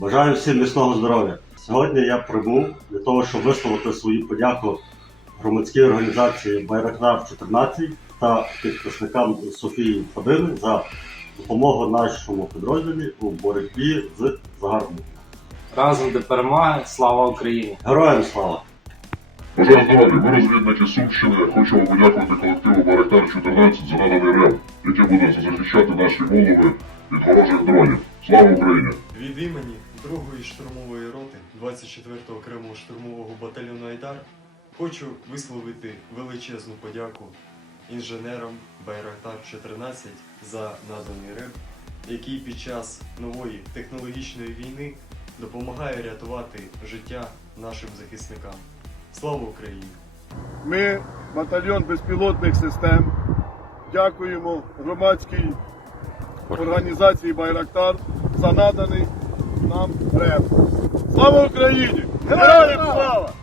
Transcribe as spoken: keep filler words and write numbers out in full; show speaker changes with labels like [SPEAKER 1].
[SPEAKER 1] Бажаю всім міцного здоров'я. Сьогодні я прибув для того, щоб висловити свою подяку громадській організації Байрактар чотирнадцять та підписникам Софії Фадини за допомогу нашому підрозділі у боротьбі з загарбниками.
[SPEAKER 2] Разом до перемоги! Слава Україні!
[SPEAKER 1] Героям слава!
[SPEAKER 3] Бажаю здоров'я! Ми розвідники Сумщини. Хочемо подякувати колективу Байрактар чотирнадцять за наданий реп, який буде захищати наші голови від ворожих дронів. Слава Україні!
[SPEAKER 4] Від імені другої штурмової роти двадцять четвертого окремого штурмового батальйону Айдар хочу висловити величезну подяку інженерам Байрактар чотирнадцять за наданий реп, який під час нової технологічної війни допомагає рятувати життя нашим захисникам. Слава Україні!
[SPEAKER 5] Ми, батальйон безпілотних систем, дякуємо громадській організації Байрактар за наданий нам реп. Слава Україні! Героям слава!